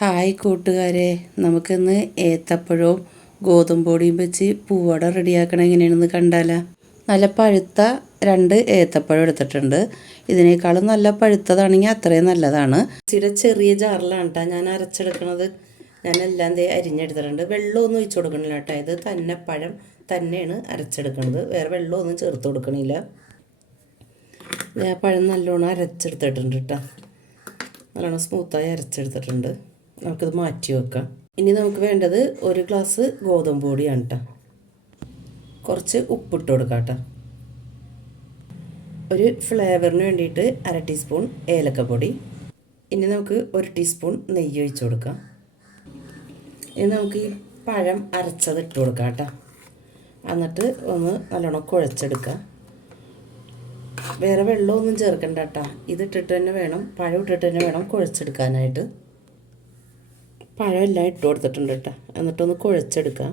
Hi കൂട്ടുകാരെ. നമുക്കിന്ന് ഏത്തപ്പഴവും ഗോതമ്പൊടിയും വെച്ച് പൂവട റെഡിയാക്കണം എങ്ങനെയാണെന്ന് കണ്ടാലാ? നല്ല പഴുത്ത രണ്ട് ഏത്തപ്പഴം എടുത്തിട്ടുണ്ട്. ഇതിനേക്കാളും നല്ല പഴുത്തതാണെങ്കിൽ അത്രയും നല്ലതാണ്. ഇച്ചിരി ചെറിയ ജാറിലാണ് കേട്ടോ ഞാൻ അരച്ചെടുക്കണത്. ഞാൻ എല്ലാം ദേ അരിഞ്ഞെടുത്തിട്ടുണ്ട്. വെള്ളമൊന്നും ഒഴിച്ചു കൊടുക്കണില്ല കേട്ടോ. ഇത് തന്നെ പഴം തന്നെയാണ് അരച്ചെടുക്കുന്നത് വേറെ വെള്ളമൊന്നും ചേർത്ത് കൊടുക്കണില്ല. ആ പഴം നല്ലോണം അരച്ചെടുത്തിട്ടുണ്ട് കേട്ടോ. നല്ലോണം സ്മൂത്തായി അരച്ചെടുത്തിട്ടുണ്ട്. നമുക്കിത് മാറ്റി വെക്കാം. ഇനി നമുക്ക് വേണ്ടത് ഒരു ഗ്ലാസ് ഗോതമ്പ് പൊടിയാണ് കേട്ടോ കുറച്ച് ഉപ്പിട്ട് കൊടുക്കാം കേട്ടോ ഒരു ഫ്ലേവറിന് വേണ്ടിയിട്ട് അര ടീസ്പൂൺ ഏലക്കപ്പൊടി. ഇനി നമുക്ക് ഒരു ടീസ്പൂൺ നെയ്യ് ഒഴിച്ച് കൊടുക്കാം. ഇനി നമുക്ക് ഈ പഴം അരച്ചത് ഇട്ട് കൊടുക്കാം കേട്ടോ എന്നിട്ട് ഒന്ന് നല്ലോണം കുഴച്ചെടുക്കാം. വേറെ വെള്ളമൊന്നും ചേർക്കണ്ട കേട്ടോ ഇതിട്ടിട്ട് തന്നെ വേണം പഴം ഇട്ടിട്ട് തന്നെ വേണം കുഴച്ചെടുക്കാനായിട്ട്. പഴം എല്ലാം ഇട്ട് കൊടുത്തിട്ടുണ്ട് കേട്ടോ. എന്നിട്ടൊന്ന് കുഴച്ചെടുക്കുക.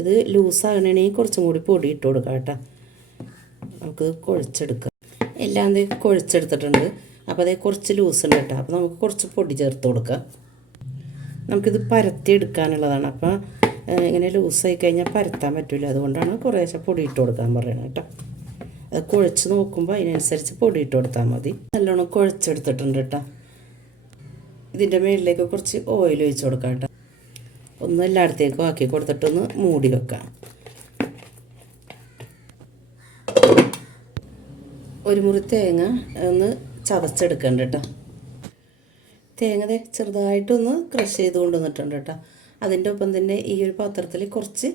ഇത് ലൂസാകണമെങ്കിൽ കുറച്ചും കൂടി പൊടി ഇട്ട് കൊടുക്കാം കേട്ടോ. നമുക്ക് കുഴച്ചെടുക്കുക എല്ലാം ഇത് കുഴച്ചെടുത്തിട്ടുണ്ട്. അപ്പോൾ അതേ കുറച്ച് ലൂസ് ഉണ്ട് കേട്ടോ. അപ്പോൾ നമുക്ക് കുറച്ച് പൊടി ചേർത്ത് കൊടുക്കാം. നമുക്കിത് പരത്തി എടുക്കാനുള്ളതാണ് അപ്പോൾ ഇങ്ങനെ ലൂസായി കഴിഞ്ഞാൽ പരത്താൻ പറ്റില്ല അതുകൊണ്ടാണ് കുറേശ്ശെ പൊടി ഇട്ട് കൊടുക്കാൻ പറയുന്നത് കേട്ടോ. അത് കുഴച്ച് നോക്കുമ്പോൾ അതിനനുസരിച്ച് പൊടി ഇട്ട് കൊടുത്താൽ മതി. നല്ലോണം കുഴച്ചെടുത്തിട്ടുണ്ട് കേട്ടോ. ഇതിന്റെ മുകളിലേക്ക് കുറച്ച് ഓയിൽ ഒഴിച്ച് കൊടുക്കാം കേട്ടോ. ഒന്ന് എല്ലായിടത്തേക്കും ആക്കി കൊടുത്തിട്ടൊന്ന് മൂടി വെക്കാം. ഒരു മുറി തേങ്ങ ഒന്ന് ചതച്ചെടുക്കണ്ട കേട്ടോ. തേങ്ങ ചെറുതായിട്ടൊന്ന് ക്രഷ് ചെയ്ത് കൊണ്ടുവന്നിട്ടുണ്ട് കേട്ടോ. അതിന്റെ ഒപ്പം തന്നെ ഈ ഒരു പാത്രത്തിൽ കുറച്ച്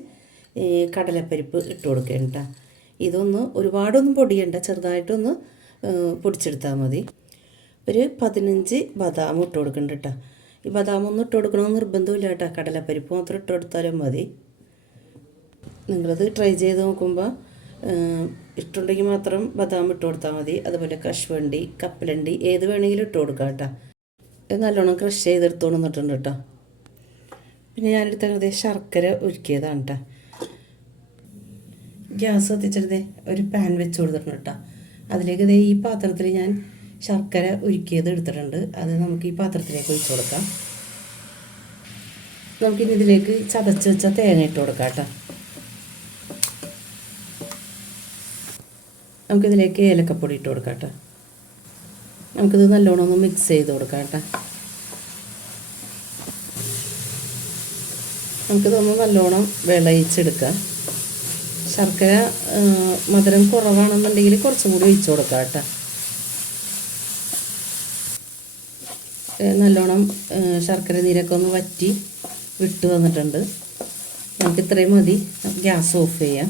കടലപ്പരിപ്പ് ഇട്ട് കൊടുക്കണം കേട്ടോ. ഇതൊന്ന് ഒരുപാടൊന്നും പൊടിയണ്ട ചെറുതായിട്ടൊന്ന് പൊടിച്ചെടുത്താൽ മതി. ഒരു പതിനഞ്ച് ബദാം ഇട്ട് കൊടുക്കുന്നുണ്ട് കേട്ടോ ഈ ബദാം ഒന്നും ഇട്ട് കൊടുക്കണമെന്ന് നിർബന്ധമില്ല കേട്ടോ കടലപ്പരിപ്പ് മാത്രം ഇട്ട് കൊടുത്താലും മതി. നിങ്ങളത് ട്രൈ ചെയ്ത് നോക്കുമ്പോൾ ഇട്ടുണ്ടെങ്കിൽ മാത്രം ബദാം ഇട്ട് കൊടുത്താൽ മതി. അതുപോലെ കശുവണ്ടി കപ്പലണ്ടി ഏത് വേണമെങ്കിലും ഇട്ട് കൊടുക്കാം കേട്ടോ നല്ലോണം ക്രഷ് ചെയ്തെടുത്തോണം കൊണ്ടിട്ടുണ്ട് കേട്ടോ പിന്നെ ഞാനെടുത്തത് ശർക്കര ഉരുക്കിയതാണ് കേട്ടോ ഗ്യാസ് കത്തിച്ചെടുത്തേ ഒരു പാൻ വെച്ച് കൊടുത്തിട്ടുണ്ട് കേട്ടോ അതിലേക്ക് ഈ പാത്രത്തിൽ ഞാൻ ശർക്കര ഉരുക്കിയത് എടുത്തിട്ടുണ്ട്. അത് നമുക്ക് ഈ പാത്രത്തിലേക്ക് ഒഴിച്ചു കൊടുക്കാം. നമുക്കിനി ഇതിലേക്ക് ചതച്ച് വെച്ച തേങ്ങ ഇട്ട് കൊടുക്കാം കേട്ടോ. നമുക്കിതിലേക്ക് ഏലക്കപ്പൊടി ഇട്ട് കൊടുക്കാം കേട്ടോ. നമുക്കിത് നല്ലോണം ഒന്ന് മിക്സ് ചെയ്ത് കൊടുക്കാം കേട്ടോ. നമുക്കിതൊന്ന് നല്ലോണം വിളയിച്ചെടുക്കാം. ശർക്കര മധുരം കുറവാണെന്നുണ്ടെങ്കിൽ കുറച്ചും കൂടി ഒഴിച്ചു കൊടുക്കാം കേട്ടോ. നല്ലോണം ശർക്കര നീരൊക്കെ ഒന്ന് വറ്റി വിട്ട് വന്നിട്ടുണ്ട്. നമുക്ക് ഇത്രയും മതി. ഗ്യാസ് ഓഫ് ചെയ്യാം.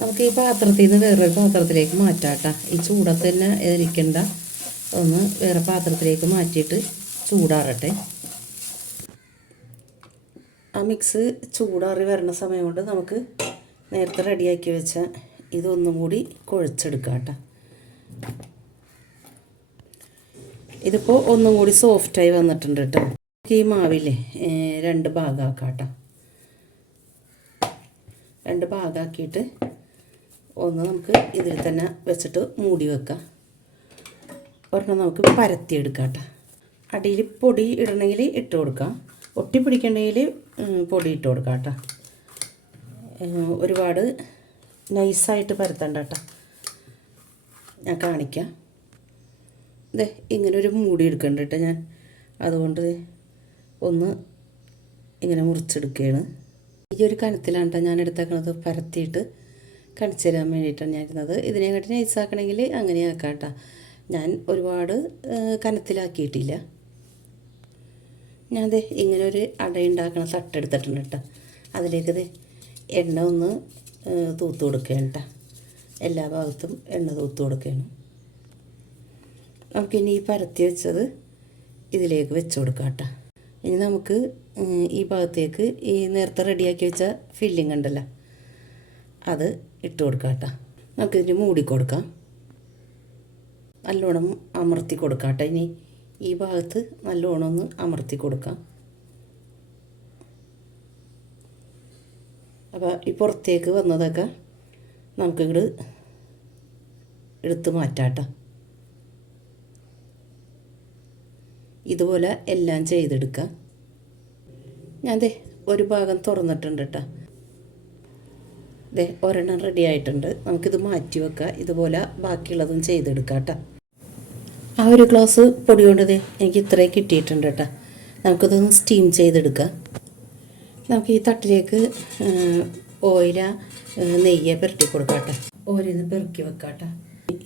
നമുക്ക് ഈ പാത്രത്തിൽ നിന്ന് വേറൊരു പാത്രത്തിലേക്ക് മാറ്റാം ഈ ചൂടത്ത് തന്നെ ഇരിക്കണ്ട. ഒന്ന് വേറെ പാത്രത്തിലേക്ക് മാറ്റിയിട്ട് ചൂടാറട്ടെ. ആ മിക്സ് ചൂടാറി വരുന്ന സമയം കൊണ്ട് നമുക്ക് നേരത്തെ റെഡിയാക്കി വെച്ച ഇതൊന്നും കൂടി കുഴച്ചെടുക്കാം കേട്ടോ. ഇതിപ്പോൾ ഒന്നും കൂടി സോഫ്റ്റായി വന്നിട്ടുണ്ട് കേട്ടോ ഈ മാവില്ലേ? രണ്ട് ഭാഗമാക്കാം രണ്ട് ഭാഗമാക്കിയിട്ട് ഒന്ന് നമുക്ക് ഇതിൽ തന്നെ വെച്ചിട്ട് മൂടി വെക്കാം. ഒരെണ്ണം നമുക്ക് പരത്തിയെടുക്കാം കേട്ടോ അടിയിൽ പൊടി ഇടണമെങ്കിൽ ഇട്ട് കൊടുക്കാം. ഒട്ടി പിടിക്കണമെങ്കിൽ പൊടി ഇട്ട് കൊടുക്കാം കേട്ടോ ഒരുപാട് നൈസായിട്ട് പരത്തണ്ട കേട്ടോ ഞാൻ കാണിക്കാം. ഇതേ ഇങ്ങനെ ഒരു മൂടി എടുക്കണ്ട കേട്ടോ ഞാൻ. അതുകൊണ്ട് ഒന്ന് ഇങ്ങനെ മുറിച്ചെടുക്കുകയാണ്. ഈ ഒരു കനത്തിലാണ് കേട്ടോ ഞാൻ എടുത്തേക്കണത്. പരത്തിയിട്ട് കണിച്ചു തരാൻ വേണ്ടിയിട്ടാണ് ഞാൻ ഇരുന്നത് ഇതിനെക്കാട്ടി നൈസാക്കണമെങ്കിൽ അങ്ങനെ ആക്കാം കേട്ടോ ഞാൻ ഒരുപാട് കനത്തിലാക്കിയിട്ടില്ല. ഞാൻ ദേ ഇങ്ങനെ ഒരു അടയുണ്ടാക്കണ തട്ടെടുത്തിട്ടുണ്ട് കേട്ടോ അതിലേക്ക് ദേ എണ്ണ ഒന്ന് തൂത്ത് കൊടുക്കുകയാണ് കേട്ടോ എല്ലാ ഭാഗത്തും എണ്ണ തൂത്ത് കൊടുക്കുകയാണ്. നമുക്കിനി ഈ പരത്തി വെച്ചത് ഇതിലേക്ക് വെച്ച് കൊടുക്കാം കേട്ടോ. ഇനി നമുക്ക് ഈ ഭാഗത്തേക്ക് ഈ നേരത്തെ റെഡിയാക്കി വെച്ച ഫില്ലിംഗ് ഉണ്ടല്ലോ അത് ഇട്ട് കൊടുക്കാം കേട്ടോ. നമുക്കിതിന് മൂടി കൊടുക്കാം. നല്ലോണം അമർത്തി കൊടുക്കാം കേട്ടോ. ഇനി ഈ ഭാഗത്ത് നല്ലോണം ഒന്ന് അമർത്തി കൊടുക്കാം. അപ്പോൾ ഈ പുറത്തേക്ക് വന്നതൊക്കെ നമുക്കിങ്ങോട്ട് എടുത്ത് മാറ്റാം കേട്ടോ. ഇതുപോലെ എല്ലാം ചെയ്തെടുക്കുക ഞാൻ ദേ ഒരു ഭാഗം തുറന്നിട്ടുണ്ട് കേട്ടോ ദേ ഒരെണ്ണം റെഡി ആയിട്ടുണ്ട്. നമുക്കിത് മാറ്റി വെക്കാം. ഇതുപോലെ ബാക്കിയുള്ളതും ചെയ്തെടുക്കാം കേട്ടോ ആ ഒരു ഗ്ലാസ് പൊടി കൊണ്ട് ദേ എനിക്ക് ഇത്രയും കിട്ടിയിട്ടുണ്ട് കേട്ടോ നമുക്കിതൊന്ന് സ്റ്റീം ചെയ്തെടുക്കാം. നമുക്ക് ഈ തട്ടിലേക്ക് ഓയില നെയ്യ പുരട്ടി കൊടുക്കാം കേട്ടോ ഓയിലിന്ന് പെറുക്കി വെക്കാം കേട്ടോ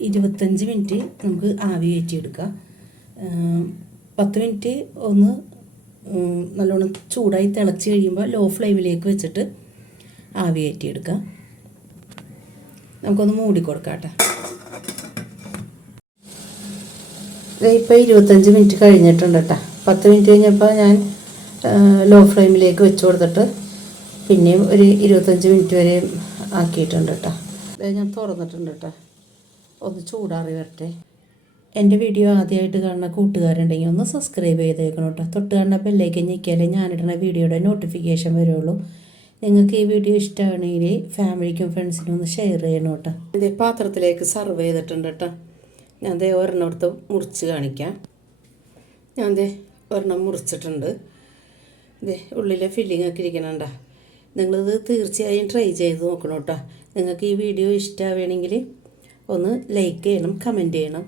ഇരുപത്തഞ്ച് മിനിറ്റ് നമുക്ക് ആവി കയറ്റിയെടുക്കാം പത്ത് മിനിറ്റ് ഒന്ന് നല്ലോണം ചൂടായി തിളച്ച് കഴിയുമ്പോൾ ലോ ഫ്ലെയിമിലേക്ക് വെച്ചിട്ട് ആവി കയറ്റിയെടുക്കാം. നമുക്കൊന്ന് മൂടി കൊടുക്കാം കേട്ടോ. ഇപ്പോൾ ഇരുപത്തഞ്ച് മിനിറ്റ് കഴിഞ്ഞിട്ടുണ്ട് കേട്ടോ. പത്ത് മിനിറ്റ് കഴിഞ്ഞപ്പോൾ ഞാൻ ലോ ഫ്ലെയിമിലേക്ക് വെച്ച് കൊടുത്തിട്ട് പിന്നെയും ഒരു ഇരുപത്തഞ്ച് മിനിറ്റ് വരെ ആക്കിയിട്ടുണ്ട് കേട്ടോ. ഞാൻ തുറന്നിട്ടുണ്ട് കേട്ടോ. ഒന്ന് ചൂടാറി വരട്ടെ. എന്റെ വീഡിയോ ആദ്യമായിട്ട് കാണുന്ന കൂട്ടുകാരുണ്ടെങ്കിൽ ഒന്ന് സബ്സ്ക്രൈബ് ചെയ്തേക്കണം കേട്ടോ. തൊട്ട് കാണുന്ന ബെല്ലേക്ക് ഞെക്കിയാലേ ഞാനിടുന്ന വീഡിയോയുടെ നോട്ടിഫിക്കേഷൻ വരുള്ളൂ. നിങ്ങൾക്ക് ഈ വീഡിയോ ഇഷ്ടമാണെങ്കിൽ ഫാമിലിക്കും ഫ്രണ്ട്സിനും ഒന്ന് ഷെയർ ചെയ്യണം കേട്ടോ. ഇതേ പാത്രത്തിലേക്ക് സർവ് ചെയ്തിട്ടുണ്ട് കേട്ടോ. ഞാൻ ദേ ഒരെണ്ണം എടുത്ത് മുറിച്ച് കാണിക്കാം. ഞാൻ ദേ ഒരെണ്ണം മുറിച്ചിട്ടുണ്ട്. ഇതേ ഉള്ളിലെ ഫില്ലിംഗ് ഒക്കെ ഇരിക്കണണ്ട നിങ്ങളിത് തീർച്ചയായും ട്രൈ ചെയ്ത് നോക്കണം കേട്ടോ. നിങ്ങൾക്ക് ഈ വീഡിയോ ഇഷ്ടമാവുകയാണെങ്കിൽ ഒന്ന് ലൈക്ക് ചെയ്യണം കമന്റ് ചെയ്യണം.